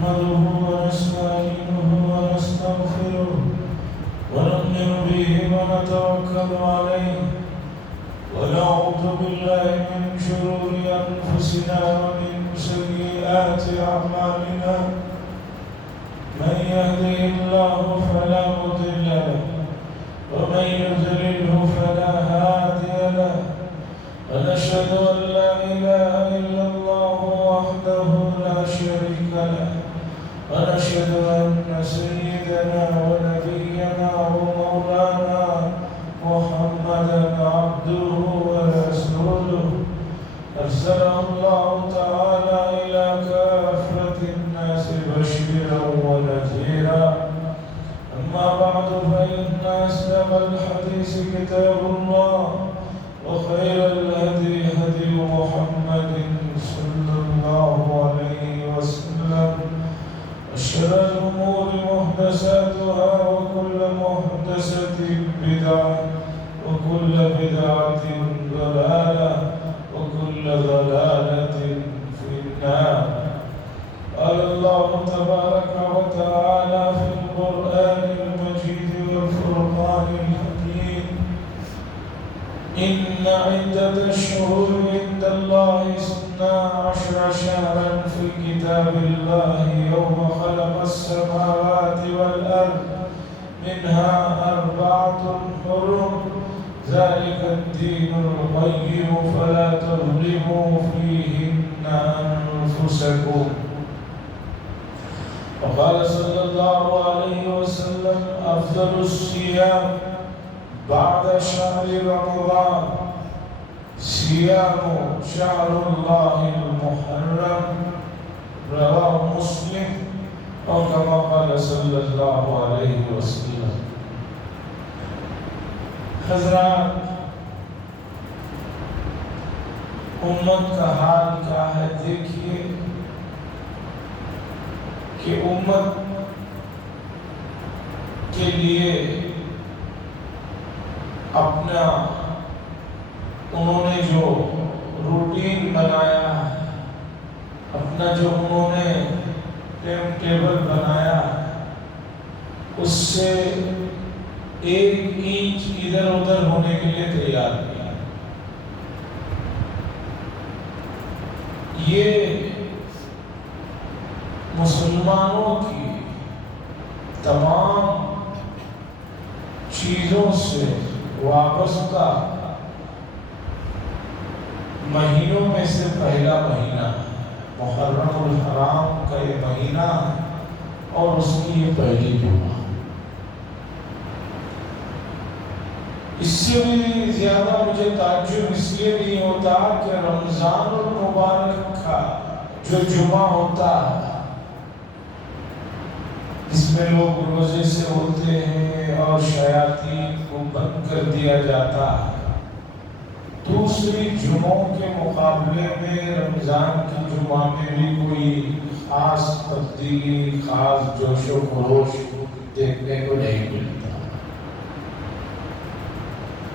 نحمده ونستعينه ونستغفره ونؤمن به ونتوكل عليه ونعوذ بالله من شرور أنفسنا ومن سيئات أعمالنا من يهده الله فلا مضل له ومن يضلله فلا هادي له ونشهد أن لا إله إلا الله وحده لا شريك له ونشهد أن سيدنا ونبينا ومولانا محمدا عبده ورسوله أرسله الله تعالى إلى كافة الناس بشيرا ونذيرا أما بعد فإن أصدق الحديث كتاب الله وخير الهدي هدي محمد صلى الله عليه وسلم وشر الأمور محدثاتها وكل محدثة بدعة وكل بدعة ضلالة وكل ضلالة في النار. قال الله تبارك وتعالى في القرآن المجيد والفرقان الحكيم إن عدة الشهور عند الله 12 شهرا في كتاب الله يوم خلق السماوات والأرض منها 4 حرم ذلك الدين القيم فلا تظلموا فيهن أنفسكم. وقال صلى الله عليه وسلم أفضل الصيام بعد شهر رمضان صيام شهر الله المحرم رواه مسلم أو كما قال صلى الله عليه وسلم. حضرات، امت کا حال کیا ہے دیکھیے کہ امت کے لیے اپنا انہوں نے جو روٹین بنایا ہے، اپنا جو انہوں نے ٹائم ٹیبل بنایا ہے، اس سے 1 انچ ادھر ادھر ہونے کے لیے تیار کیا. یہ مسلمانوں کی تمام چیزوں سے وابستہ مہینوں میں سے پہلا مہینہ محرم الحرام کا یہ مہینہ اور اس کی یہ پہلی جمعہ. اس سے بھی زیادہ مجھے تعجب اس لیے نہیں ہوتا کہ رمضان المبارک کا جو جمعہ ہوتا ہے اس میں لوگ روزے سے ہوتے ہیں اور شیاطین کو بند کر دیا جاتا ہے. دوسری جمعوں کے مقابلے میں رمضان کی جمعہ میں بھی کوئی خاص تبدیلی، خاص جوش و خروش دیکھنے کو نہیں ملتا.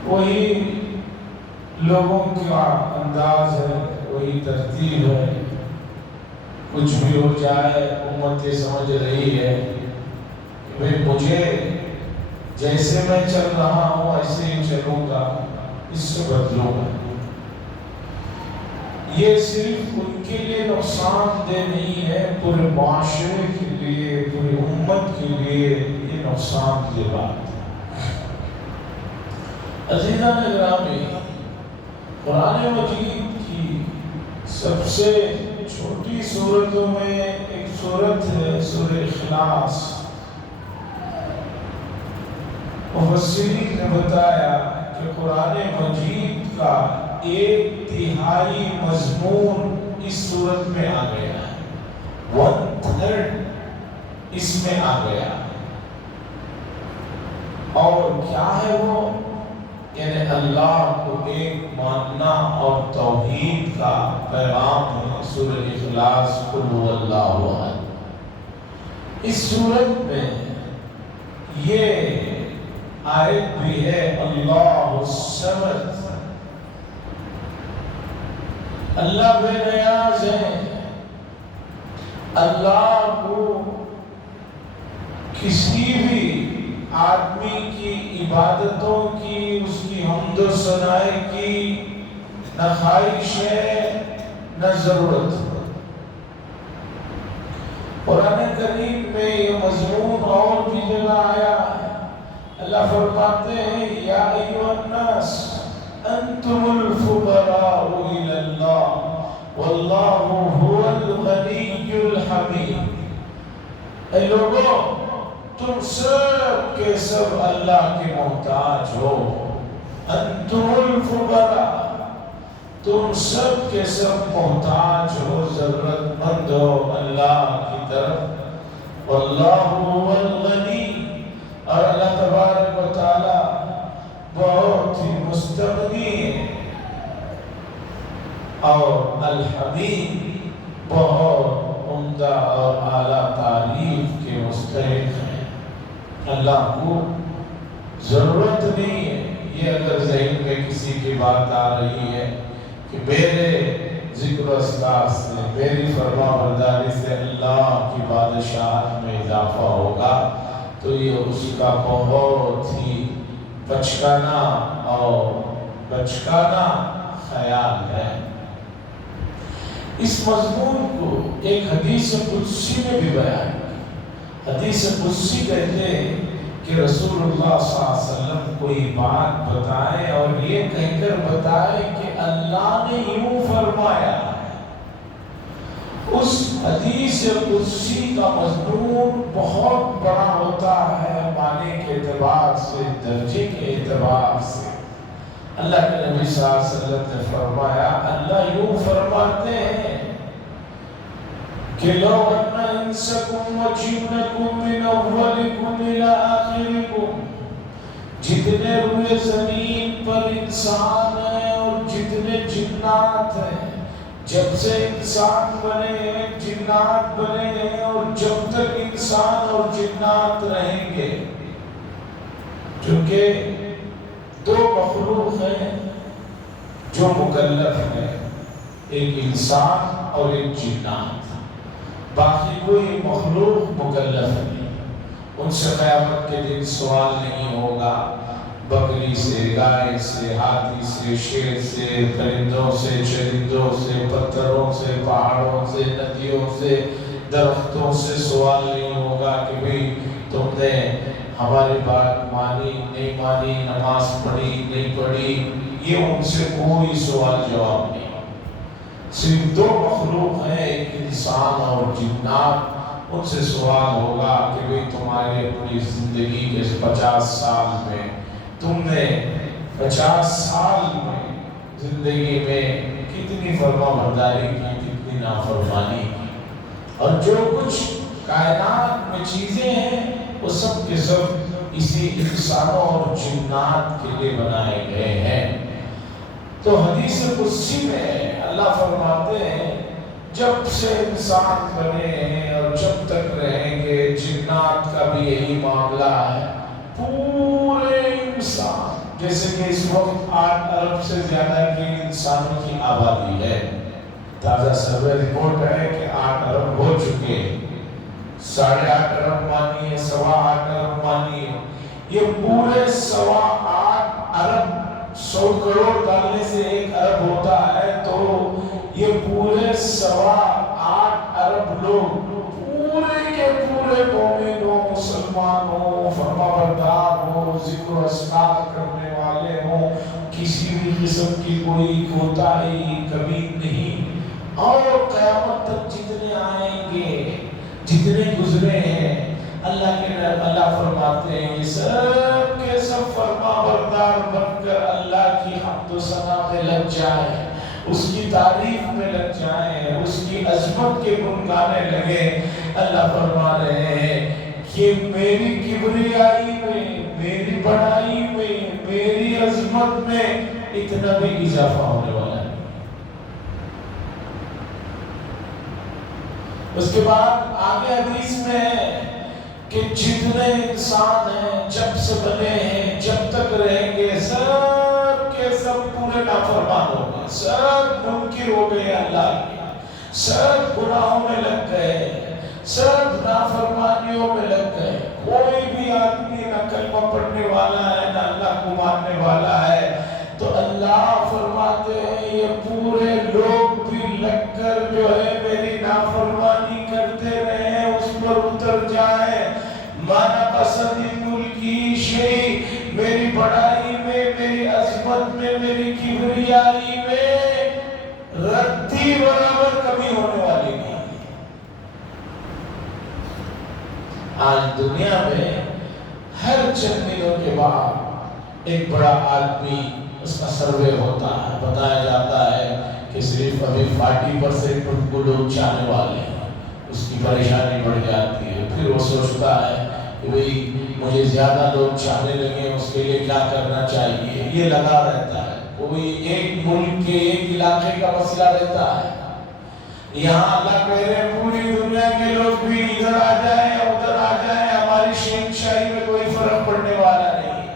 وہی لوگوں کا انداز ہے، وہی ترتیب ہے. کچھ بھی ہو جائے امت یہ سمجھ رہی ہے کہ مجھے جیسے میں چل رہا ہوں ایسے ہی چلوں گا، اس سے بدلوں گا. یہ صرف ان کے لیے نقصان دہ نہیں ہے، پورے معاشرے کے لیے، پوری امت کے لیے یہ نقصان دہ بات ہے. عزیزان گرامی، قرآن مجید کی سب سے چھوٹی سورتوں میں ایک سورت ہے سورہ اخلاص. مفسرین نے بتایا کہ قرآن مجید کا 1/3 مضمون اس سورت میں آ گیا ہے، 1/3 اس میں آ گیا. اور کیا ہے وہ؟ یعنی اللہ کو ایک ماننا اور توحید کا پیغام ہے. سورہ اخلاص قل هو اللہ احد. اس سورت میں یہ آیت بھی ہے اللہ الصمد. اللہ بے نیاز ہے، اللہ کو بھی آدمی کی عبادتوں کی، اس کی حمد و ثنائی کی نہ خواہش ہے نہ ضرورت ہے۔ قرآن کریم میں یہ مضمون اور بھی جگہ آیا ہے۔ اللہ فرماتے ہیں یا ایھا الناس انتم الفقراء الی اللہ واللہ هو الغنی الحمید۔ اے لوگوں، تم سب کے سب اللہ کے محتاج ہو۔ انتم الفقراء، تم سب کے سب محتاج ہو، ضرورت مند ہو اللہ کی طرف۔ واللہ هو الغنی، اور اللہ تبارک و تعالی بہت ہی مستغنی ہے، اور الحمید بہت عمدہ اور اعلیٰ تعریف کے مستحق ہیں۔ اللہ کو ضرورت نہیں ہے۔ یہ اگر ذہن میں کسی کی بات آ رہی ہے کہ میرے ذکر و اذکار سے، میری فرما برداری سے اللہ کی بادشاہت میں اضافہ ہوگا، تو یہ اس کا بہت ہی بچکانا خیال ہے۔ اس مضمون کو ایک حدیث قدسی میں بھی بیان کیا۔ حدیث قدسی کہتے ہیں کہ رسول اللہ صلی اللہ علیہ وسلم کوئی بات بتائے اور یہ کہہ کر بتائے کہ اللہ نے یوں فرمایا ہے۔ اس حدیث قدسی کا مضمون بہت بڑا ہوتا ہے، معنی کے اعتبار سے، درجے کے اعتبار سے۔ اللہ کے نبی صلی اللہ علیہ وسلم نے فرمایا، اللہ یوں فرماتے ہیں کہ لو ان انسکم و جنکم من اولکم الى آخرکم، جتنے روئے زمین پر انسان ہیں اور جتنے جنات ہیں، جب سے انسان بنے ہیں جنات بنے ہیں اور جب تک انسان اور جنات رہیں گے، چونکہ دو مخلوق ہیں جو مکلف ہیں، ایک انسان اور ایک جنات، باقی کوئی مخلوق مکلف نہیں۔ ان سے قیامت کے دن سوال نہیں ہوگا، بکری سے، گائے سے، ہاتھی سے، شیر سے، پرندوں سے، چرندوں سے، پتھروں سے، پہاڑوں سے، ندیوں سے، درختوں سے سوال نہیں ہوگا کہ بھئی تم نے ہماری بات مانی نہیں مانی، نماز پڑھی نہیں پڑھی۔ یہ ان سے کوئی سوال جواب نہیں۔ صرف دو مخلوق ہیں، ایک انسان اور جنات۔ ان سے سوال ہوگا کہ بھئی تمہارے پوری زندگی کے 50 سال میں تم نے 50 سال میں زندگی میں کتنی فرما برداری کی، کتنی نافرمانی کی، اور جو کچھ کائنات میں چیزیں ہیں وہ سب کے سب اسی انسانوں اور جنات کے لیے بنائے گئے ہیں۔ تو حدیث قدسی میں اللہ فرماتے ہیں جب سے انسان بنے ہیں اور جب تک رہیں گے، جنات کا بھی یہی معاملہ ہے۔ پورے انسان، جیسے کہ اس وقت 8 ارب سے زیادہ کی انسانوں کی آبادی ہے، تازہ سروے رپورٹ ہے کہ 8 ارب ہو چکے ہیں، 8.5 ارب مانیے، 8.25 ارب مانیے، یہ پورے 8.25 ارب 100 کروڑ ڈالنے سے 1 ارب ہوتا ہے، تو یہ پورے 8.25 ارب لوگ پورے کے پورے مومن ہو، مسلمان ہو، فرما بردار ہو، ذکر و اذکار کرنے والے ہوں، کسی بھی قسم کی کوئی کوتاہی کبھی نہیں، اور قیامت تک جتنے آئیں گے، جتنے گزرے ہیں، اللہ فرماتے ہیں یہ سب کے سب فرما بردار بن کر اللہ کی حمد و ثنا میں لگ جائیں، اس کی تعریف میں لگ جائیں، اس کی عظمت کے گن گانے لگے۔ اللہ فرما رہے ہیں کہ میری کبریائی میں، میری بڑائی میں، میری عظمت میں اتنا بھی اضافہ ہونے والا ہے۔ اس کے بعد آگے حدیث میں ہے کہ جتنے انسان ہیں، جب سے بنے ہیں، جب تک رہیں گے، سب کے سب پورے نافرمان ہو گئے، سب منکر ہو گئے اللہ کے، سب گناہوں میں لگ گئے، سب نافرمانیوں میں لگ گئے، کوئی بھی پڑھنے والا ہے نہ اللہ کو ماننے والا ہے، تو اللہ فرماتے ہیں یہ پورے لوگ بھی لگ کر جو ہے میری نافرمانی کرتے رہے اس پر اتر جائیں، مانا قصد ملکی شیء، میری بڑائی میں، میری عظمت میں، میری کبریائی میں رتی برابر کمی ہونے والی نہیں۔ آج دنیا میں ہر چند دنوں کے بعد ایک بڑا آدمی اس کا سروے ہوتا ہے، بتایا جاتا ہے کہ صرف ابھی 40% ان کو لوگ چاہنے والے ہیں، اس کی پریشانی بڑھ جاتی ہے، پھر وہ سوچتا ہے کہ بھئی مجھے زیادہ لوگ چاہنے لگے اس کے لیے کیا کرنا چاہیے، یہ لگا رہتا ہے، کوئی ایک ملک کے ایک علاقے کا مسئلہ رہتا ہے۔ یہاں اللہ کہہ رہے ہیں پوری دنیا کے لوگ بھی ادھر آ جائیں یا ادھر آ جائیں، ہماری شہنشاہی میں کوئی فرق پڑنے والا نہیں ہے۔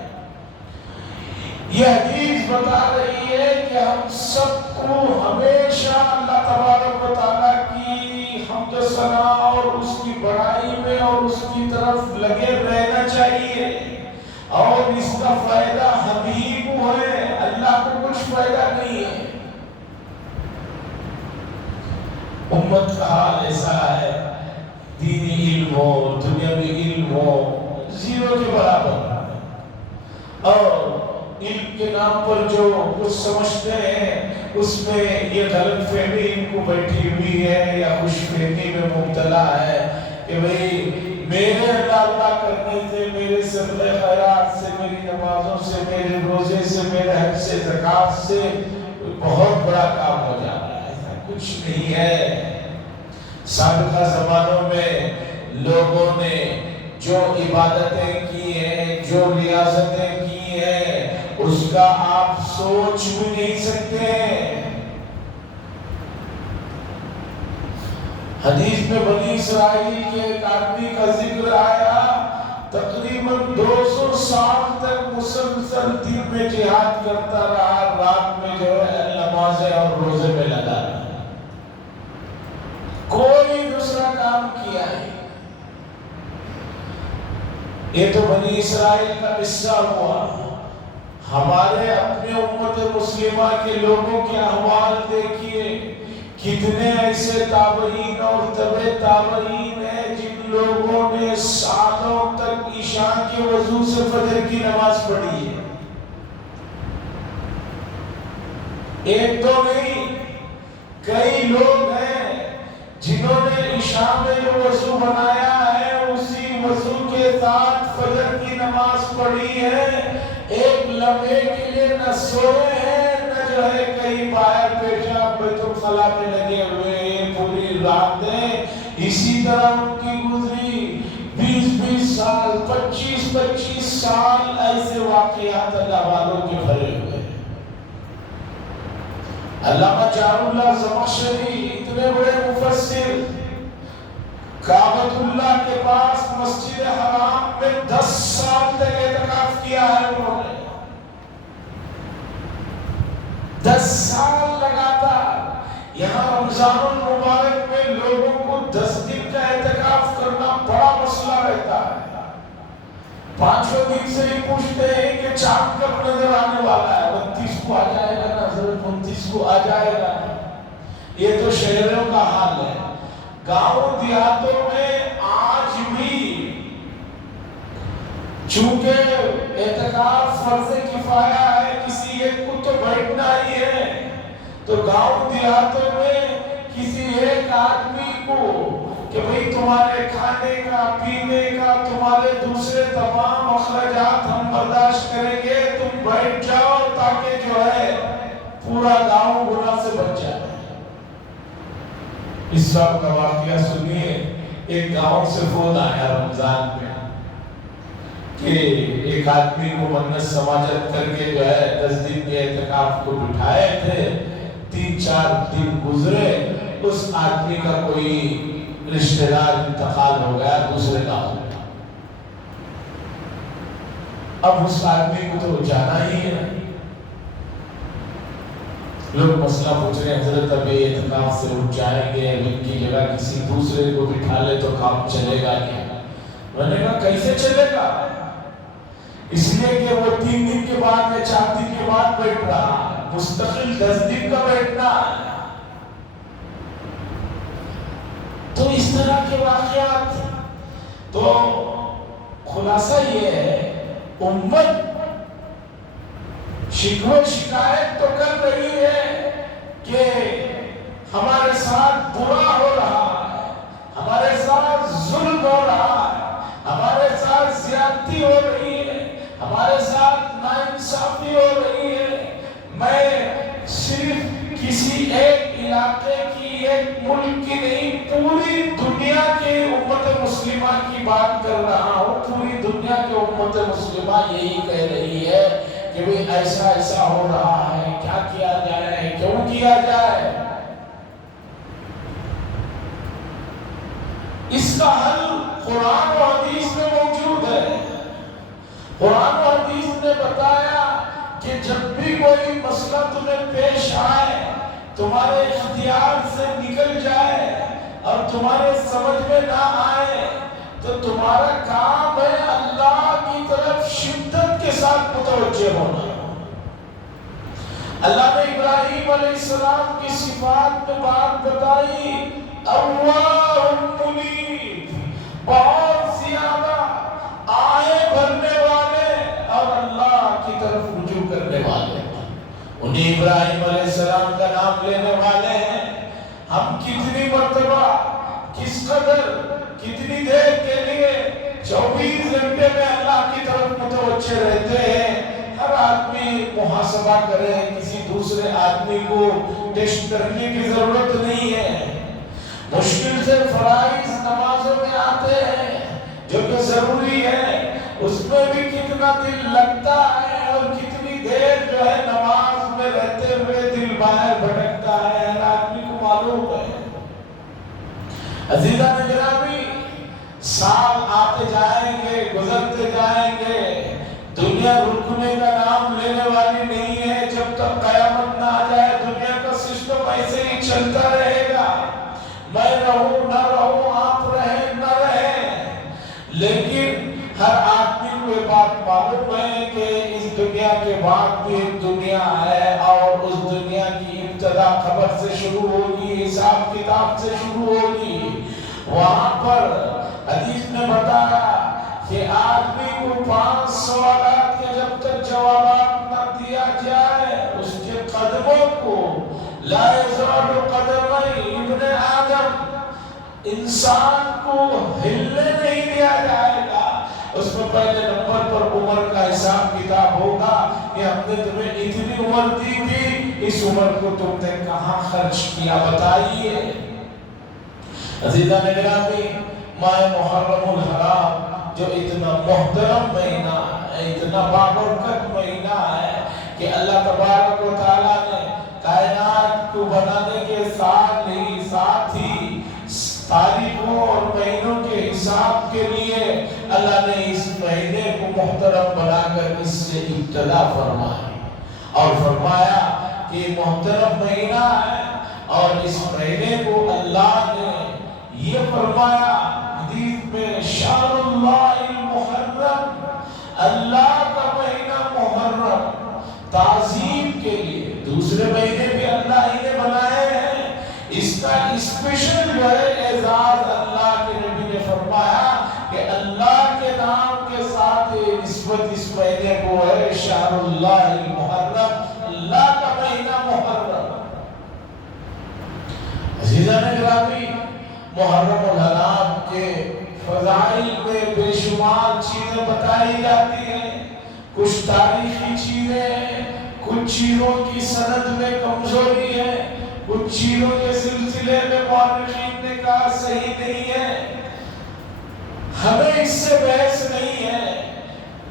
یہ حدیث بتا رہی ہے کہ ہم سب کو ہمیشہ اللہ تبارک و تعالیٰ کی حمد و ثنا اور اس کی بڑائی میں اور اس کی طرف لگے رہنا چاہیے، اور اس کا فائدہ ہمیں کو ہے، اللہ کو کچھ فائدہ نہیں ہے۔ امت کا حال ایسا ہے، دینی علم ہو، دنیاوی علم ہو، زیرو کے برابر، اور علم کے نام پر جو کچھ سمجھتے ہیں اس میں یہ غلط فہمی ان کو بیٹھی ہوئی ہے یا خوش فہمی میں مبتلا ہے کہ بھئی میرے اللہ کرنے سے، میرے صدقہ خیرات سے، میری نمازوں سے، میرے روزے سے، میرے حج سے، زکوٰۃ سے بہت بڑا کام ہو جا رہا ہے۔ ایسا کچھ نہیں ہے۔ سابقہ زمانوں میں لوگوں نے جو عبادتیں کی ہیں، جو ریاضتیں کی ہیں، اس کا آپ سوچ بھی نہیں سکتے۔ حدیث میں بنی اسرائیل کے ایک آدمی کا ذکر آیا، تقریباً 200 سال تک مسلسل دن میں جہاد کرتا رہا، رات میں جو ہے نمازیں اور روزے میں لگا رہا، کوئی دوسرا کام کیا ہے۔ یہ تو بنی اسرائیل کا قصہ ہوا، ہمارے اپنے امت مسلمہ کے لوگوں کے احوال دیکھیے، کتنے ایسے تابعین اور تبع تابعین ہیں جن لوگوں نے سالوں تک عشاء کے وضو سے فجر کی نماز پڑھی ہے۔ ایک تو نہیں، کئی لوگ ہیں جنہوں نے عشاء میں جو وضو بنایا ہے اسی وضو کے ساتھ فجر کی نماز پڑھی ہے، ایک لمحے کے لیے نہ سوئے ہیں نہ جو ہے کہیں باہر پیشاب بیت الخلا میں لگے ہوئے ہیں، پوری راتیں اسی طرح ان کی گزری، 20 سال، 25 سال ایسے واقعات اللہ والوں کے بھرے ہوئے۔ علامہ جار اللہ زمخشری اتنے بڑے مفسر، کعبۃ اللہ کے پاس مسجد حرام میں 10 سال تک اعتکاف کیا ہے انہوں نے، 10 سال لگاتار۔ یہاں رمضان المبارک میں لوگوں کو 10 دن کا اعتکاف کرنا بڑا مسئلہ رہتا ہے، 5 دن سے ہی پوچھتے ہیں کہ چاند کب نظر آنے والا ہے، 29 کو آ جائے گا نا حضرت، 29 کو آ جائے گا۔ یہ تو شہروں کا حال ہے۔ گاؤں دیہاتوں میں آج بھی چونکہ اعتکاف فرض کفایہ ہے، کسی ایک کو تو بیٹھنا ہی ہے، تو گاؤں دیہاتوں میں کسی ایک آدمی کو کہ بھئی تمہارے کھانے کا، پینے کا، تمہارے دوسرے تمام اخراجات ہم برداشت کریں گے، تم بیٹھ جاؤ تاکہ جو ہے پورا گاؤں گناہ سے بچ جائے۔ اس سال کا واقعہ سنیے، ایک گاؤں سے فون آیا رمضان میں کہ ایک آدمی کو منت سماجت کر کے جو ہے 10 دن کے اعتکاف کو بٹھائے تھے، 3-4 دن گزرے، اس آدمی کا کوئی رشتہ دار انتقال ہو گیا دوسرے گاؤں میں۔ اب اس آدمی کو تو جانا ہی ہے، لوگ مسئلہ پوچھ رہے ہیں حضرت اب یہ اعتکاف سے اٹھ جائیں گے، اب ان کی جگہ کسی دوسرے کو بٹھا لے تو کام چلے گا کیا؟ میں نے کہا کیسے چلے گا اس لیے کہ وہ 3 دن کے بعد یا 4 دن کے بعد بیٹھ رہا ہے، مستقل 10 دن کا بیٹھنا ہے۔ تو اس طرح کے واقعات، تو خلاصہ یہ ہے، امت شکوہ شکایت تو کر رہی ہے کہ ہمارے ساتھ برا ہو رہا ہے، ہمارے ساتھ ظلم ہو رہا ہے، ہمارے ساتھ زیادتی ہو رہی ہے، ہمارے ساتھ ناانصافی ہو رہی ہے۔ میں صرف کسی ایک علاقے کی، ایک ملک کی نہیں، پوری دنیا کی امت مسلمہ کی بات کر رہا ہوں۔ پوری دنیا کی امت مسلمہ یہی کہہ رہی ہے کہ بھی ایسا ایسا ہو رہا ہے، کیا کیا جائے، کیوں کیا جائے؟ اس کا حل قرآن و حدیث میں موجود ہے۔ قرآن و حدیث نے بتایا کہ جب بھی کوئی مسئلہ تمہیں پیش آئے، تمہارے اختیار سے نکل جائے اور تمہارے سمجھ میں نہ آئے، تو تمہارا کام ہے اللہ کی طرف شدت کے ساتھ متوجہ ہونا۔ اللہ نے ابراہیم علیہ السلام کی صفات میں بات بتائی، اللہ منیب، بہت زیادہ آہیں بھرنے والے اور اللہ کی طرف رجوع کرنے والے۔ انہیں ابراہیم علیہ السلام کا نام لینے والے ہیں۔ ہم کتنی مرتبہ، کس قدر، کتنی دیر کے لیے 24 گھنٹے میں اللہ کی طرف متوجہ رہتے ہیں۔ ہر آدمی محاسبہ کرے، کسی دوسرے آدمی کو ٹیسٹ کرنے کی ضرورت نہیں ہے۔ مشکل سے فرائض نمازوں میں آتے ہیں جو کہ ضروری ہے، اس میں بھی کتنا دل لگتا ہے اور کتنی دیر جو ہے نماز میں رہتے ہوئے دل باہر بھٹکتا ہے، ہر آدمی کو معلوم ہے۔ عزیزان گرامی، سال آتے جائیں گے، گزرتے جائیں گے، دنیا رکنے کا نام لینے والی نہیں ہے۔ جب تک قیامت نہ آ جائے دنیا کا سسٹم ایسے ہی چلتا رہے گا، میں رہوں نہ رہوں، آپ رہیں نہ رہیں، لیکن ہر آدمی کو یہ بات معلوم ہے کہ اس دنیا کے بعد بھی ایک دنیا ہے، اور اس دنیا کی ابتدا قبر سے شروع ہوگی، حساب کتاب سے شروع ہوگی۔ وہاں پر حدیث میں بتایا کہ آدمی کو 5 سوالات کے جب تک جوابات نہ دیا جائے، اس کے قدموں کو لا یزال قدمی ابن آدم، انسان کو ہلنے نہیں دیا جائے گا۔ اس میں پہلے نمبر پر عمر کا حساب کتاب ہوگا کہ ہم نے تمہیں اتنی عمر دی تھی، اس عمر کو تم نے کہاں خرچ کیا، بتائیے۔ عزیزان گرامی، ماہ محرم الحرام جو اتنا محترم مہینہ ہے، اتنا بابرکت مہینہ ہے کہ اللہ تبارک و تعالیٰ نے کائنات کو بنانے کے ساتھ ہی تاریخوں اور مہینوں کے حساب کے لیے اللہ نے اس مہینے کو محترم بنا کر اس سے ابتدا فرمائی اور فرمایا کہ محترم مہینہ ہے، اور اس مہینے کو اللہ نے یہ فرمایا حدیث میں، شہر اللہ المحرم، اللہ کا مہینہ محرم، تعظیم کے لیے۔ دوسرے مہینے بھی اللہ ہی نے بنائے ہیں، اس کا اسپیشل جو ہے اعزاز اللہ کے نبی نے فرمایا کہ اللہ کے نام کے ساتھ نسبت اس مہینے کو ہے شہر اللہ المحرم، اللہ کا مہینہ محرم۔ عزیزان گرامی، محرم الحرام کے فضائل میں بے شمار چیزیں بتائی جاتی ہیں، کچھ تاریخی چیزیں ہیں، کچھ چیزوں کی سند میں کمزوری ہے، کچھ چیزوں کے سلسلے میں مورخین نے کہا صحیح نہیں ہے۔ ہمیں اس سے بحث نہیں ہے،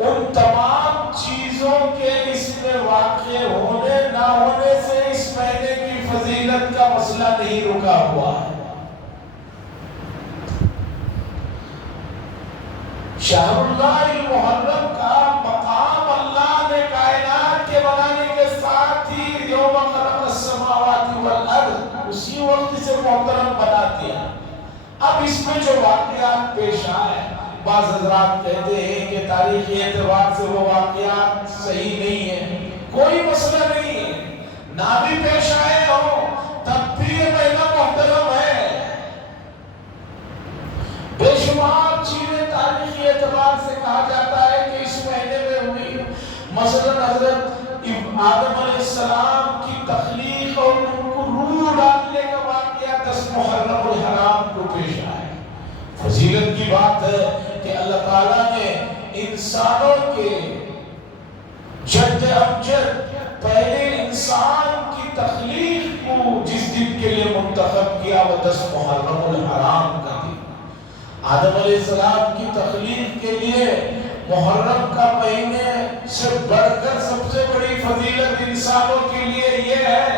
ان تمام چیزوں کے اس میں واقع ہونے نہ ہونے سے اس مہینے کی فضیلت کا مسئلہ نہیں رکا ہوا ہے۔ شہر اللہ المحرم کا مقام اللہ نے کائنات کے بنانے کے ساتھ ہی یوم خلق السماوات والارض اسی وقت سے محترم بنا دیا۔ اب اس میں جو واقعات پیش آئے، بعض حضرات کہتے ہیں کہ تاریخی اعتبار سے وہ واقعات صحیح نہیں ہے، کوئی مسئلہ نہیں ہے، نہ بھی پیش آئے ہو تب بھی یہ مہینہ محترم ہے۔ بے شمار چیزیں تاریخی اعتبار سے کہا جاتا ہے کہ اس مہینے میں ہوئی، مثلا حضرت آدم علیہ السلام کی تخلیق اور ان کو روح ڈالنے کا واقعہ 10 محرم الحرام کو پیش آیا۔ فضیلت کی بات ہے کہ اللہ تعالیٰ نے انسانوں کے جد امجد پہلے انسان کی تخلیق کو جس دن کے لیے منتخب کیا وہ 10 محرم الحرام کا دن۔ آدم علیہ السلام کی تخلیق کے لیے محرم کا مہینے سے بڑھ کر سب سے بڑی فضیلت انسانوں کے لیے یہ ہے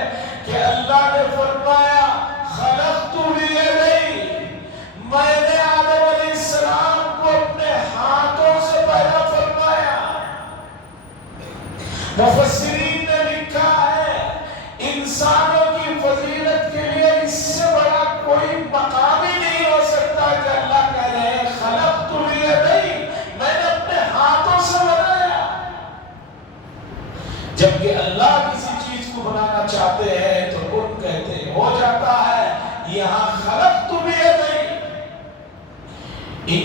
کہ اللہ نے فرمایا خلقت بیدی، میں نے آدم علیہ السلام کو اپنے ہاتھوں سے پیدا فرمایا۔ مفسرین نے لکھا ہے انسانوں کی فضیلت کے لیے اس سے بڑا کوئی مقام ہی نہیں ہو سکتا کہ اللہ کہہ رہے ہیں خلقت بیدی، میں نے اپنے ہاتھوں سے بنایا۔ جبکہ اللہ کسی چیز کو بنانا چاہتے ہیں تو کن کہتے ہیں ہو جاتا ہے، یہاں خلقت بیدی۔ ان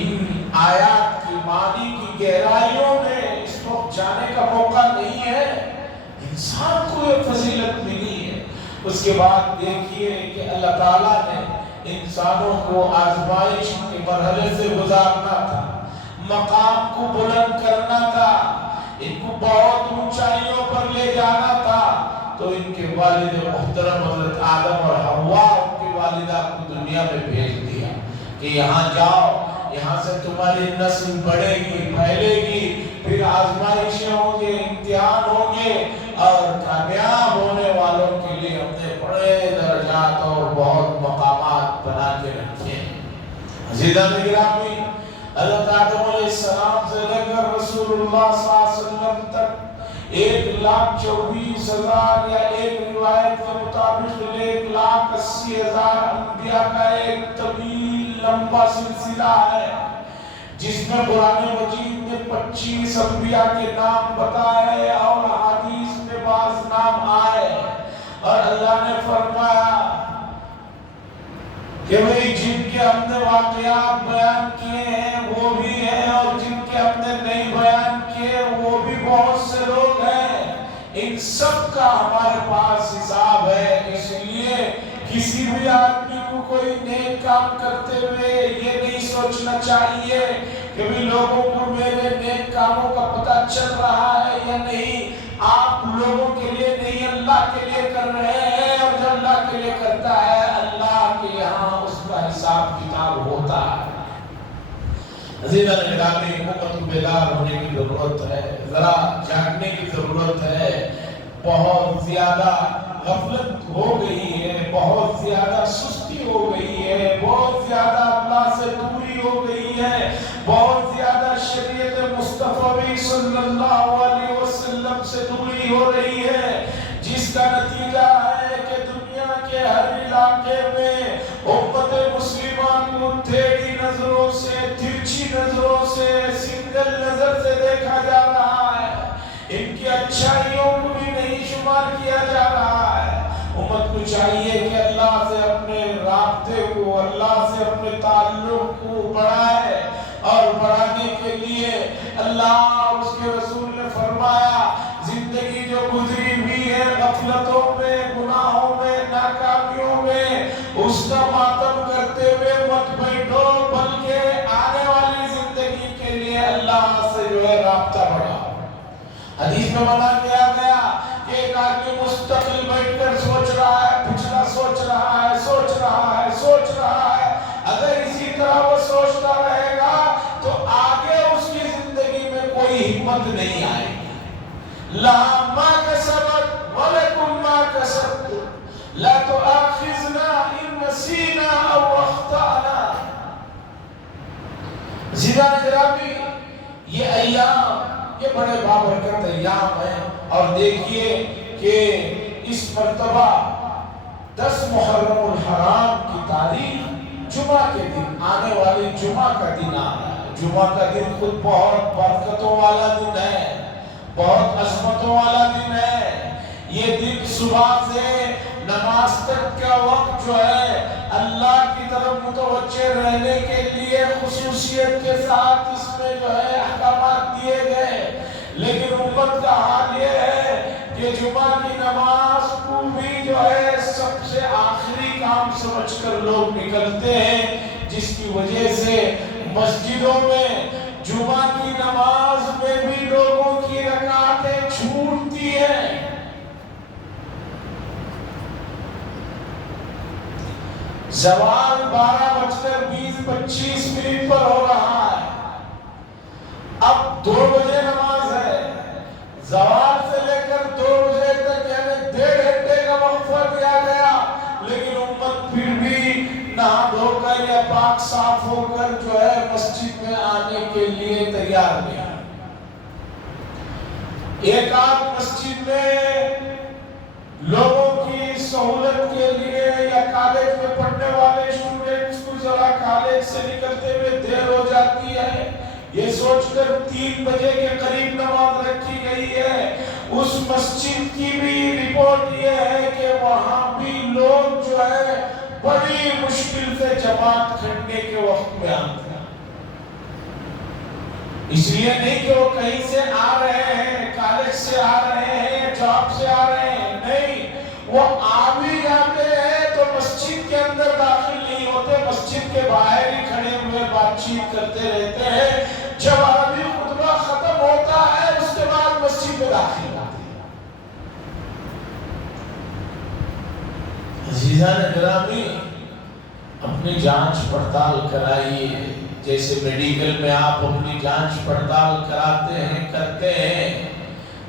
آیات کی معنی کی گہرائیوں میں اس وقت جانے کا موقع نہیں ہے، انسان کو یہ فضیلت ملی ہے۔ اس کے بعد دیکھیے کہ اللہ تعالیٰ نے انسانوں کو آزمائش کے مرحلے سے گزارنا تھا، مقام کو بلند کرنا تھا، ان کو بہت اونچائیوں پر لے جانا تھا، تو ان کے والد محترم حضرت آدم اور حوا ان کی والدہ کو دنیا میں بھیج دیا کہ یہاں جاؤ، یہاں سے تمہاری نسل بڑھے گی، پھیلے گی، پھر آزمائشیں ہوں گے، امتحان ہوں گے، اور کامیاب ہونے والوں کے لیے ہم نے بڑے درجات اور بہت مقامات بنا کے رکھے ہیں۔ عزیزان گرامی، حضرت آدم علیہ السلام سے لے کر رسول اللہ صلی اللہ علیہ وسلم تک 1,24,000 یا ایک روایت کے مطابق 1,80,000 انبیاء کا ایک طویل لمبا سلسلہ ہے، جس میں قرآن مجید نے 25 انبیاء کے نام بتائے اور حدیث میں بعض نام آئے، اور اللہ نے فرمایا کہ بھئی جن کے ہم نے واقعات بیان کیے ہیں وہ بھی ہیں، اور جن کے ہم نے نہیں بیان کیے وہ بھی بہت سے لوگ ہیں، ان سب کا ہمارے پاس حساب ہے۔ اس لیے کسی بھی آدمی کو کوئی نیک کام کرتے ہوئے یہ نہیں سوچنا چاہیے کہ بھی لوگوں کو میرے نیک کاموں کا پتہ چل رہا ہے یا نہیں۔ آپ لوگوں کے لیے نہیں اللہ کے لیے کر رہے ہیں، اور جو اللہ کے لیے کرتا ہے اللہ کے یہاں اس کا حساب کتاب ہوتا ہے۔ عزیزان گرامی، امت بیدار ہونے کی ضرورت ہے، ذرا جاگنے کی ضرورت ہے۔ بہت زیادہ غفلت ہو گئی ہے، بہت زیادہ سستی ہو گئی ہے، بہت زیادہ اللہ سے دوری ہو گئی ہے، بہت زیادہ شریعت مصطفی صلی اللہ علیہ وسلم سے دوری ہو رہی ہے، جس کا نتیجہ ہے کہ دنیا کے ہر علاقے میں امت مسلمان کو ٹیڑھی نظروں سے، ترچھی نظروں سے، سنگل نظر سے دیکھا جا رہا ہے، ان کی اچھائیوں کو بھی نہیں شمار کیا جا رہا ہے۔ امت کو چاہیے کہ اللہ سے اپنے رابطے کو، اللہ سے اپنے تعلق کو بڑھائے، اور بڑھانے کے لیے اللہ اور اس کے رسول نے فرمایا زندگی جو گزری ہوئی ہے غفلتوں میں، گناہوں میں، ناکامیوں میں، اس کا ماتم کرتے ہوئے مت بیٹھو، بلکہ آنے والی زندگی کے لیے اللہ سے جو ہے رابطہ بڑھاؤ۔ حدیث میں منع کیا گیا کہ ایک آدمی مستقل بیٹھ کر سوچ رہا ہے، پچھلا سوچ رہا ہے، سوچ رہا ہے، سوچ رہا ہے، اگر اسی طرح وہ سوچتا رہے گا تو آگے اس کی زندگی میں کوئی حکمت نہیں آئے گی۔ لَهَا مَا كَسَبَتْ وَلَكُمْ مَا كَسَبْتُمْ لَا تُؤَاخِذْنَا إِن نَّسِينَا أَوْ أَخْطَأْنَا۔ عزیزان گرامی، یہ ایام، یہ بڑے بابرکت ایام ہیں، اور دیکھیے کہ اس مرتبہ 10 محرم الحرام کی تاریخ جمعہ کے دن، آنے والی جمعہ کا دن آ رہا ہے۔ جمعہ کا دن خود بہت برکتوں والا دن ہے، بہت عظمتوں والا دن ہے۔ یہ دن صبح سے نماز تک کا وقت جو ہے اللہ کی طرف متوجہ رہنے کے لیے خصوصیت کے ساتھ اس میں جو ہے احکامات دیے گئے، لیکن امت کا حال یہ ہے کہ جمعہ کی نماز کو بھی جو ہے سب سے آخری کام سمجھ کر لوگ نکلتے ہیں، جس کی وجہ سے مسجدوں میں جمعہ کی نماز میں بھی لوگوں کی رکعتیں چھوٹتی ہیں۔ زوال 12:20-25 پر ہو رہا ہے، اب 2 بجے نماز ہے، زوال سے لے کر 2 بجے تک یعنی 1.5 گھنٹے کا وقفہ دیا گیا، لیکن امت پھر بھی نہا دھو کر یا پاک صاف ہو کر جو ہے مسجد میں آنے کے لیے تیار نہیں۔ ایک آدھ مسجد میں لوگوں کی سہولت کے لیے یا کالج میں پڑھنے والے اسٹوڈنٹس کو ذرا کالج سے نکلتے ہوئے دیر ہو جاتی ہے، یہ سوچ کر 3 بجے کے قریب نماز رکھی گئی ہے۔ اس مسجد کی بھی رپورٹ یہ ہے کہ وہاں بھی لوگ جو ہے بڑی مشکل سے جماعت کھڑنے کے وقت میں آتے ہیں، اس لیے نہیں کہ وہ کہیں سے آ رہے ہیں، کالج سے آ رہے ہیں، جاب سے آ رہے ہیں، نہیں، وہ آ بھی جاتے ہیں تو مسجد کے اندر داخل نہیں ہوتے، مسجد کے باہر ہی کھڑے ہوئے بات چیت کرتے رہتے ہیں۔ جب عربی خطبہ ختم ہوتا ہے اس کے بعد مسجد میں داخل ہوتے ہیں۔ عزیزان گرامی، اپنی جانچ پڑتال کرائیے، جیسے میڈیکل میں آپ اپنی جانچ پڑتال کراتے ہیں، کرتے ہیں۔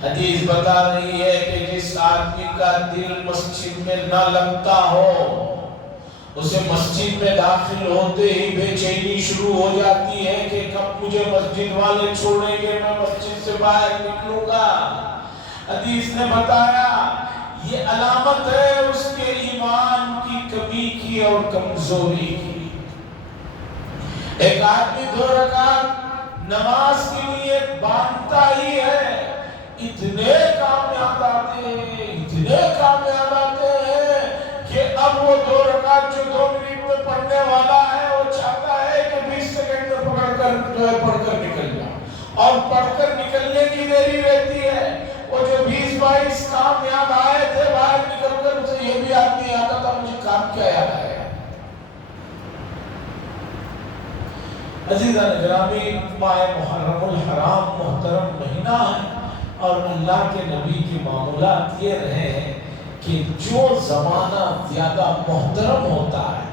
حدیث بتا رہی ہے کہ جس آدمی کا دل مسجد میں نہ لگتا ہو، اسے مسجد میں داخل ہوتے ہی بے چینی شروع ہو جاتی ہے کہ کب مجھے مسجد والے چھوڑیں گے، میں مسجد سے باہر نکلوں گا۔ حدیث نے بتایا یہ علامت ہے اس کے ایمان کی کمی کی اور کمزوری کی۔ ایک آدمی 2 رکعت نماز کے لیے باندھتا ہی ہے، اتنے کام یاد آتے ہیں، اتنے کام یاد آتے ہیں کہ اب وہ 2 رکعت جو 2 منٹ میں پڑھنے والا ہے وہ چاہتا ہے کہ 20 سیکنڈ میں پڑھ کر نکل جائے، اور پڑھ کر نکلنے کی دیری رہتی ہے۔ وہ جو 20-22 کام یاد آئے تھے باہر نکل کر اسے یہ بھی یاد نہیں آتا تھا مجھے کام کیا یاد آئے۔ عزیزان گرامی، ماہ محرم الحرام محترم مہینہ ہے، اور اللہ کے نبی کی معمولات یہ رہے ہیں کہ جو زمانہ زیادہ محترم ہوتا ہے،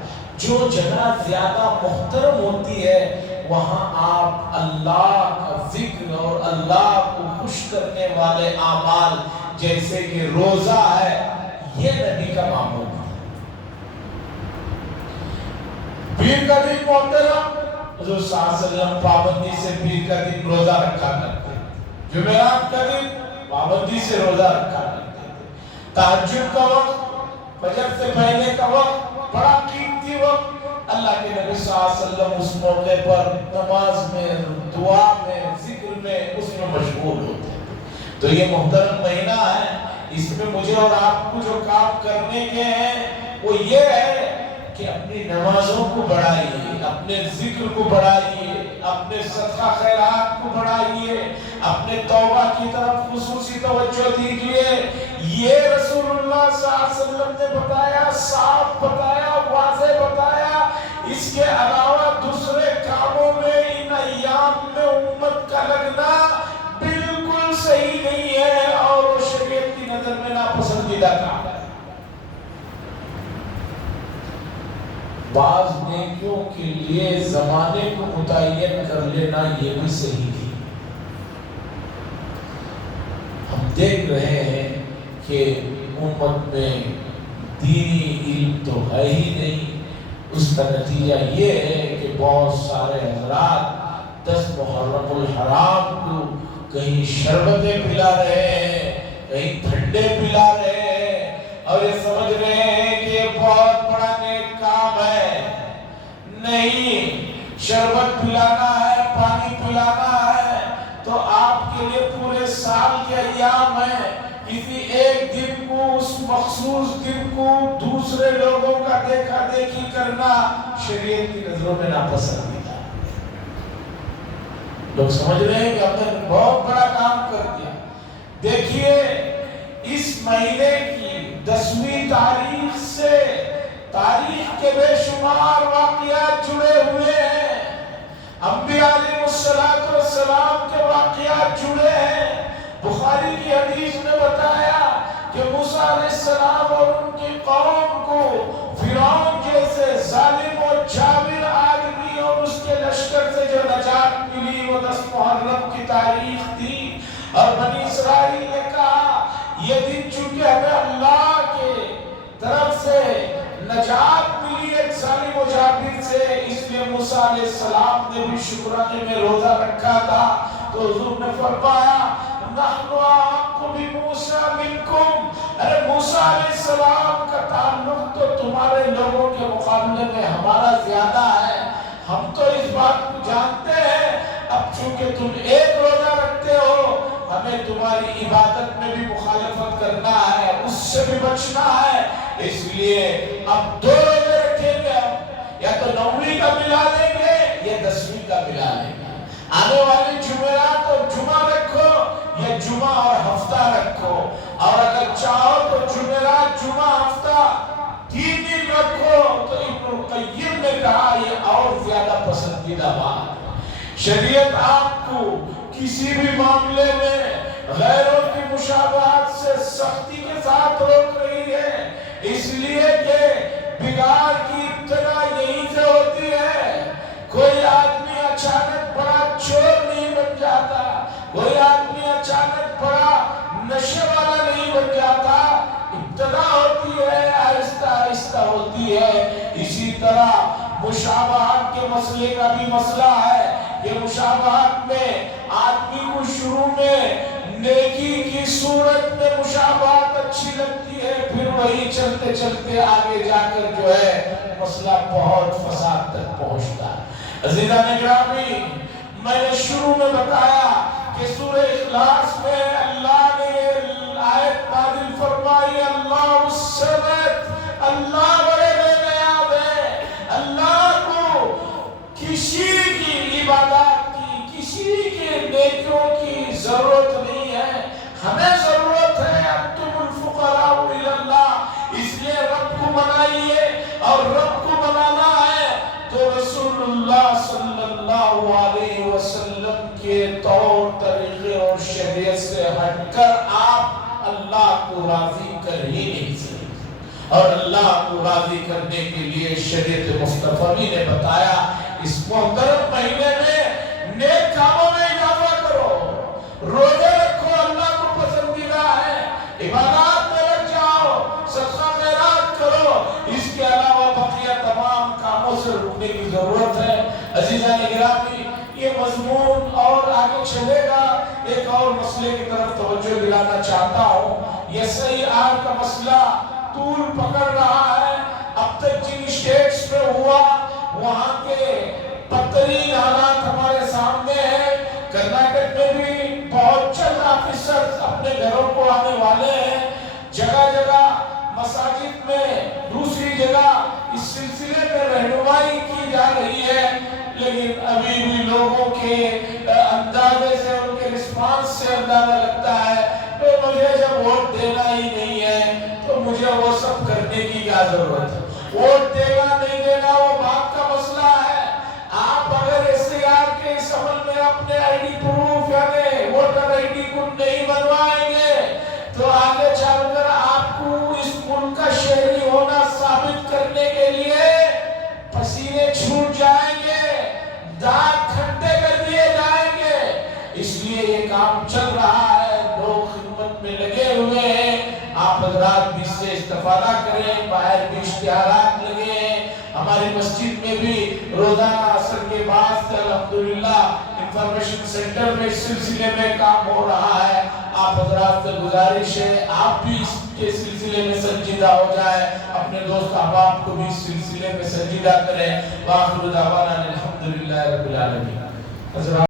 جو جگہ زیادہ محترم ہوتی ہے، وہاں آپ اللہ کا ذکر اور اللہ کو خوش کرنے والے اعمال جیسے کہ روزہ ہے، یہ نبی کا معمول ہے۔ پیر کا دن محترم، حضور صلی اللہ علیہ وسلم پابندی سے پیر کا دن روزہ رکھا کرتے ہیں، جمعرات کا دن پابندی سے روزہ رکھا کرتے ہیں۔ تہجد کا وقت، فجر سے پہلے کا وقت بڑا قیمتی وقت، اللہ کے نبی صلی اللہ علیہ وسلم اس موقع پر نماز میں، دعا میں، ذکر میں، اس میں مشغول ہوتے ہیں۔ تو یہ محترم مہینہ ہے، اس میں مجھے اور آپ کو جو کام کرنے کے ہیں وہ یہ ہے کہ اپنی نمازوں کو بڑھائیے، اپنے ذکر کو بڑھائیے، اپنے صدقہ خیرات کو بڑھائیے، اپنے توبہ کی طرف خصوصی توجہ دیجیے۔ یہ رسول اللہ صلی اللہ علیہ وسلم نے بتایا، صاف بتایا، واضح بتایا۔ اس کے علاوہ دوسرے کاموں میں ان ایام میں امت کا لگنا بالکل صحیح نہیں ہے، اور وہ شریعت کی نظر میں ناپسندیدہ کام ہے۔ بعض نیکیوں کے لیے زمانے کو متعین کر لینا یہ بھی صحیح نہیں۔ ہم دیکھ رہے ہیں کہ امت میں دینی علم تو ہے ہی نہیں، اس کا نتیجہ یہ ہے کہ بہت سارے حضرات 10 محرم الحرام کو کہیں شربتیں پلا رہے ہیں، کہیں ٹھنڈے پلا رہے ہیں، اور یہ سمجھ رہے ہیں کہ یہ بہت بڑا نیک کام ہے۔ نہیں، شربت پلانا ہے، پانی پلانا ہے، تو آپ کے لیے پورے سال کے ایام ہیں، کسی ایک دن کو، اس مخصوص دن کو دوسرے لوگوں کا دیکھا دیکھی کرنا شریعت کی نظروں میں ناپسندیدہ۔ لوگ سمجھ رہے ہیں کہ ہم نے بہت بڑا کام کر دیا۔ دیکھیے اس مہینے کی 10ویں تاریخ سے تاریخ کے بے شمار واقعات جڑے ہوئے ہیں، انبیاء علیہ السلام کے واقعات جڑے ہیں۔ بخاری کی حدیث میں بتایا کہ موسیٰ علیہ السلام اور ان کی قوم کو فرعون جیسے ظالم و جابر آدمی اور اس کے لشکر سے جو نجات ملی وہ 10 محرم کی تاریخ تھی، اور بنی اسرائیل نے کہا یہ دن چونکہ ہمیں اللہ کے طرف سے نجات ملی ایک ظالم و جابر سے، اس لیے موسیٰ علیہ السلام نے بھی شکرانے میں روزہ رکھا تھا۔ تو حضور نے فرمایا نحن احق بموسیٰ منکم، ارے موسیٰ علیہ السلام کا تعلق تو تمہارے لوگوں کے مقابلے میں ہمارا زیادہ ہے، ہم تو اس بات کو جانتے ہیں، اب چونکہ تم ایک روزہ رکھتے ہو ہمیں تمہاری عبادت میں بھی مخالفت کرنا ہے، اس سے بھی بچنا ہے، اس لیے اب 2 روزے رکھیں گے، یا تو 9ویں کا ملا لیں گے یا 10ویں کا ملا لیں گے، آنے والی جمعرات اور جمعہ رکھو یا جمعہ اور ہفتہ رکھو، اور اگر چاہو تو جمعرات جمعہ ہفتہ 3 دن رکھو۔ تو ابن القیم نے کہا یہ اور زیادہ پسندیدہ بات ہے۔ شریعت آپ کو کسی بھی معاملے میں غیروں کی مشابہت سے سختی کے ساتھ روک رہی ہے، اس لیے کہ بگاڑ کی ابتدا یہیں سے ہوتی ہے۔ کوئی آدمی اچانک بڑا چور نہیں بن جاتا، کوئی آدمی اچانک بڑا نشے والا نہیں بن جاتا، ابتدا ہوتی ہے، آہستہ آہستہ ہوتی ہے۔ اسی طرح مشابہت کے مسئلے کا بھی مسئلہ ہے کہ مشابہت میں آدمی کو شروع میں نیکی کی صورت میں مشابہت اچھی لگتی ہے، پھر وہی چلتے چلتے آگے جا کر جو ہے مسئلہ بہت فساد تک پہنچتا ہے۔ عزیزان گرامی، میں نے شروع میں بتایا کہ سورہ اخلاص میں اللہ نے آیت نازل فرمائی، اللہ الصمد، اللہ بڑے بے نیاز ہے، اللہ کو کسی کی عبادات کی، کسی کے نیکیوں کی ضرورت نہیں ہے، ہمیں ضرورت ہے، انتم الفقراء الی اللہ، اس لیے رب کو منائیے، اور رب کو منانا ہے تو رسول اللہ صلی اللہ علیہ وسلم کے طور طریقے اور شریعت سے ہٹ کر آپ اللہ کو راضی کر ہی نہیں سکتے، اور اللہ کو راضی کرنے کے لیے شریعت مصطفی نے بتایا اس محترم مہینے میں نیک کاموں میں اضافہ کرو، روزے رکھو، اللہ کو پسندیدہ ہے، عبادات میں لگ جاؤ، صدقہ خیرات کرو، اس کے علاوہ بقیہ تمام کاموں سے رکنے کی ضرورت ہے۔ عزیزان گرامی، یہ مضمون اور آگے چلے گا، ایک اور مسئلے کی طرف توجہ دلانا چاہتا ہوں۔ یہ صحیح آج کا مسئلہ طول پکڑ رہا ہے، اب تک جن اسٹیٹس میں ہوا وہاں کے بدترین حالات ہمارے سامنے ہیں۔ کرناٹک میں بھی بہت چند آفیسر اپنے گھروں کو آنے والے ہیں، جگہ جگہ مساجد میں، دوسری جگہ اس سلسلے میں رہنمائی کی جا رہی ہے، لیکن ابھی بھی لوگوں کے اندازے سے، ان کے رسپانس سے اندازہ لگتا ہے کہ مجھے جب ووٹ دینا ہی نہیں ہے تو مجھے وہ سب کرنے کی کیا ضرورت ہے۔ ووٹ دینا نہیں دینا وہ بات کا مسئلہ ہے۔ آپ اگر SIR کے اس عمل میں اپنے ID پروف یعنی ووٹر ID کو نہیں بنوائیں گے تو آگے چل کر آپ کو اس ملک کا شہری ہونا ثابت کرنے کے لیے پسینے چھوٹ جائیں گے، دانت کھٹے کر دیے جائیں گے۔ اس لیے یہ کام چل رہا ہے، لوگ خدمت میں لگے ہوئے ہیں، آپ حضرات بھی اس سے استفادہ کریں، باہر بھی اشتہارات لگے ہیں، ہماری مسجد میں بھی روزانہ عصر کے بعد سے الحمدللہ انفارمیشن سینٹر میں اس سلسلے میں کام ہو رہا ہے۔ آپ حضرات سے گزارش ہے آپ بھی اس کے سلسلے میں سنجیدہ ہو جائے، اپنے دوست احباب کو بھی اس سلسلے میں سنجیدہ کریں۔ وآخر دعوانا الحمدللہ العالمین. حضرات